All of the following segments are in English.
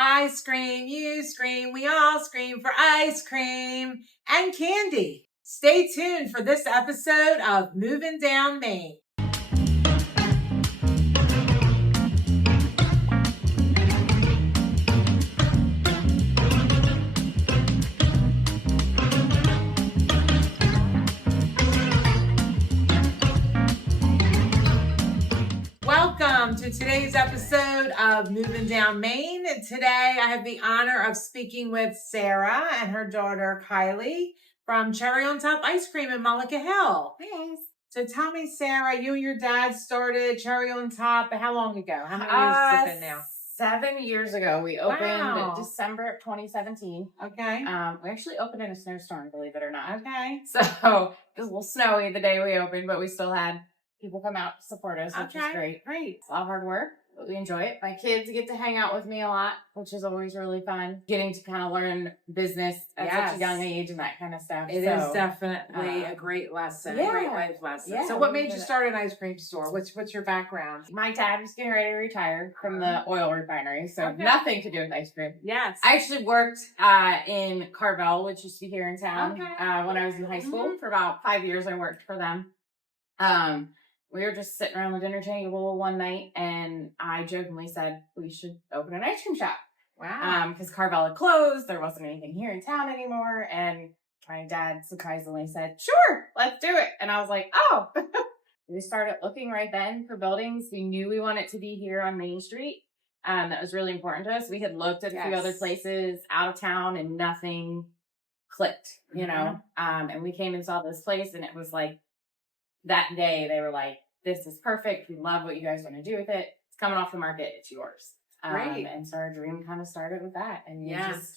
I scream, you scream, we all scream for ice cream and candy. Stay tuned for this episode of Movin Down Main. Welcome to today's episode of Movin Down Main. Today I have the honor of speaking with Sarah and her daughter Kiley from Cherry on Top Ice Cream in Mullica Hill. Yes. So tell me, Sarah, you and your dad started Cherry on Top how long ago? How many years has it been now? 7 years ago. We opened Wow. December of 2017. Okay. We actually opened in a snowstorm, believe it or not. Okay. So it was a little snowy the day we opened, but we still had people come out to support us, which is great. Great. It's a lot of hard work, but we enjoy it. My kids get to hang out with me a lot, which is always really fun. Getting to kind of learn business at such a young age and that kind of stuff. It is definitely a great lesson, a great life lesson. Yeah, so what made you start an ice cream store? What's your background? My dad was getting ready to retire from the oil refinery, so nothing to do with ice cream. Yes. I actually worked in Carvel, which used to be here in town, when I was in high school. For about 5 years, I worked for them. We were just sitting around the dinner table one night, and I jokingly said, we should open an ice cream shop. Wow. Because Carvel had closed. There wasn't anything here in town anymore. And my dad surprisingly said, sure, let's do it. And I was like, oh. We started looking right then for buildings. We knew we wanted to be here on Main Street. That was really important to us. We had looked at a few other places out of town, and nothing clicked, you know. And we came and saw this place, and it was like, that day they were like, this is perfect. We love what you guys want to do with it. It's coming off the market. It's yours. Great. And so our dream kind of started with that. And we just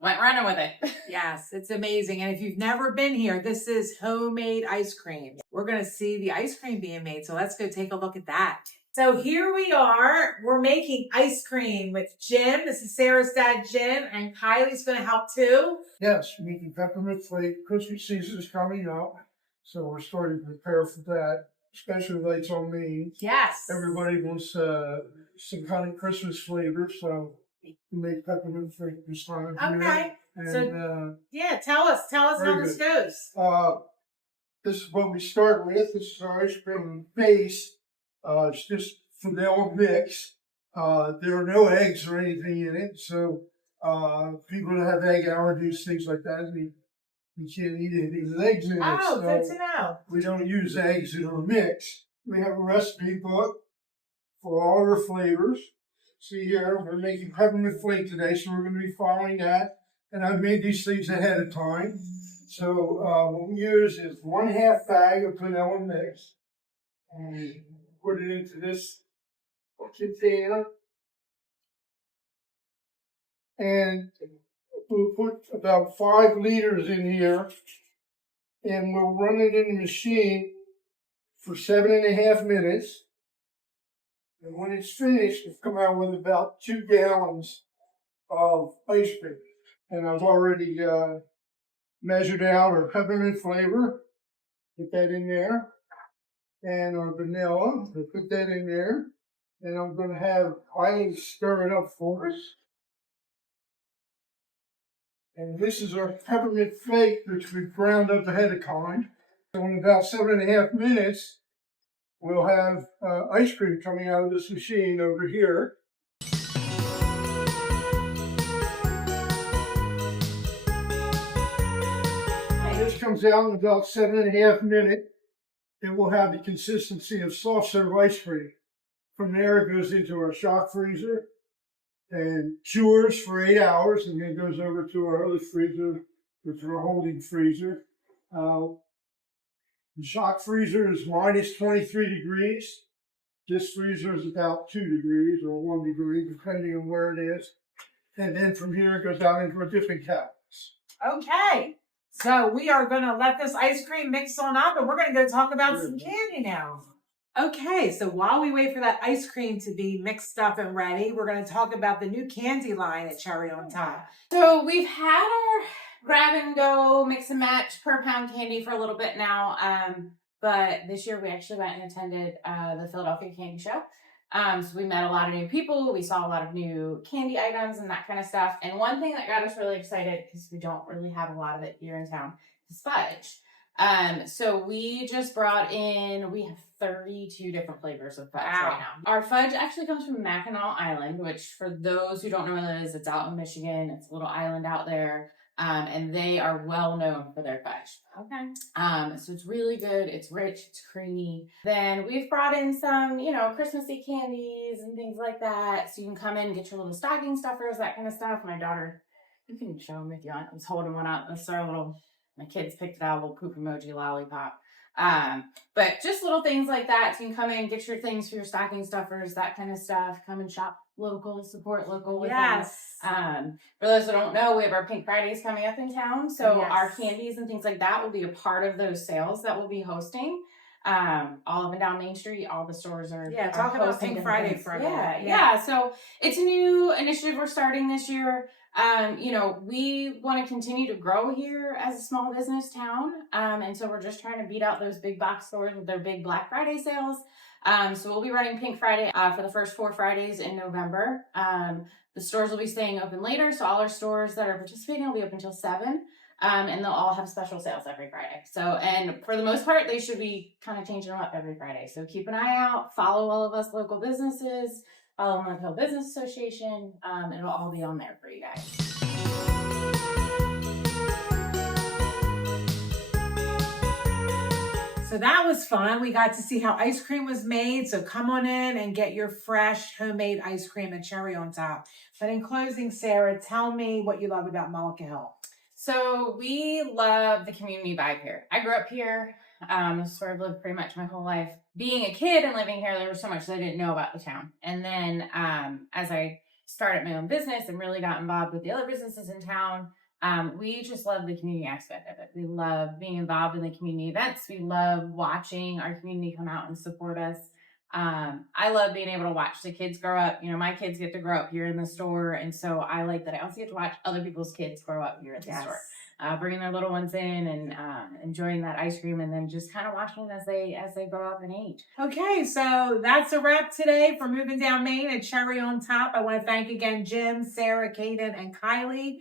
went running with it. Yes, it's amazing. And if you've never been here, this is homemade ice cream. We're going to see the ice cream being made. So let's go take a look at that. So here we are. We're making ice cream with Jim. This is Sarah's dad, Jim, and Kylie's going to help too. Yes, making peppermint flake. Christmas season is coming up. So we're starting to prepare for that, especially lights on Main. Yes. Everybody wants some kind of Christmas flavor, so we make peppermint flake this time. Okay. And, So, tell us how this goes. this is what we start with. This is our ice cream base. It's just vanilla mix. There are no eggs or anything in it, so people that have egg allergies, things like that, we can't eat anything with eggs in it. Oh, so good to know. we don't use eggs in our mix. We have a recipe book for all our flavors. See here, we're making peppermint flake today, so we're going to be following that. And I've made these things ahead of time. So what we use is 1/2 bag of vanilla mix. And we put it into this container. And we'll put about 5 liters in here, and we'll run it in the machine for 7.5 minutes. And when it's finished, we'll come out with about 2 gallons of ice cream. And I've already measured out our peppermint flavor. Put that in there. And our vanilla, we'll put that in there. And I'm going to have Kylie stir it up for us. And this is our peppermint flake, which we ground up ahead of time. So in about 7.5 minutes, we'll have ice cream coming out of this machine over here. This comes out in about 7.5 minutes. It will have the consistency of soft serve ice cream. From there, it goes into our shock freezer and cures for 8 hours, and then goes over to our other freezer, which is our holding freezer. The shock freezer is minus 23 degrees. This freezer is about 2 degrees or 1 degree, depending on where it is. And then from here, it goes down into a different cabinets. Okay. So we are going to let this ice cream mix on up, and we're going to go talk about some candy now. Okay, so while we wait for that ice cream to be mixed up and ready, we're going to talk about the new candy line at Cherry on Top. So we've had our grab and go, mix and match per pound candy for a little bit now. But this year we actually went and attended the Philadelphia Candy Show. So we met a lot of new people. We saw a lot of new candy items and that kind of stuff. And one thing that got us really excited, because we don't really have a lot of it here in town, is fudge. So we just brought in, we have 32 different flavors of fudge right now. Our fudge actually comes from Mackinac Island, which for those who don't know where that is, it's out in Michigan. It's a little island out there. And they are well known for their fudge. Okay. So it's really good. It's rich. It's creamy. Then we've brought in some, Christmassy candies and things like that. So you can come in and get your little stocking stuffers, that kind of stuff. My daughter, you can show them if you want. I was holding one up. That's our little, my kids picked it out, a little poop emoji lollipop. But just little things like that. So you can come in, get your things for your stocking stuffers, that kind of stuff. Come and shop local, support local with us. For those that don't know, we have our Pink Fridays coming up in town. So our candies and things like that will be a part of those sales that we'll be hosting. All up and down Main Street, all the stores are talk about Pink Friday for a minute. Yeah. So it's a new initiative we're starting this year. We want to continue to grow here as a small business town. And so we're just trying to beat out those big box stores with their big Black Friday sales. So we'll be running Pink Friday for the first 4 Fridays in November. The stores will be staying open later. So all our stores that are participating will be open until 7. And they'll all have special sales every Friday. So, and for the most part, they should be kind of changing them up every Friday. So keep an eye out, follow all of us local businesses, follow Mullica Hill Business Association. It'll all be on there for you guys. So that was fun. We got to see how ice cream was made. So come on in and get your fresh homemade ice cream and cherry on top. But in closing, Sarah, tell me what you love about Mullica Hill. So we love the community vibe here. I grew up here, sort of lived pretty much my whole life. Being a kid and living here, there was so much that I didn't know about the town. And then as I started my own business and really got involved with the other businesses in town, we just love the community aspect of it. We love being involved in the community events. We love watching our community come out and support us. I love being able to watch the kids grow up. My kids get to grow up here in the store. And so I like that I also get to watch other people's kids grow up here at the store. Bringing their little ones in and enjoying that ice cream and then just kind of watching them as they grow up in age. Okay, so that's a wrap today for Moving Down Main and Cherry on Top. I want to thank again Jim, Sarah, Kaden, and Kiley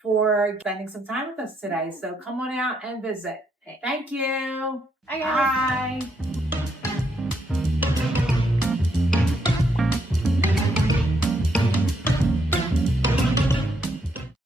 for spending some time with us today. So come on out and visit. Thank you. Bye, guys. Bye.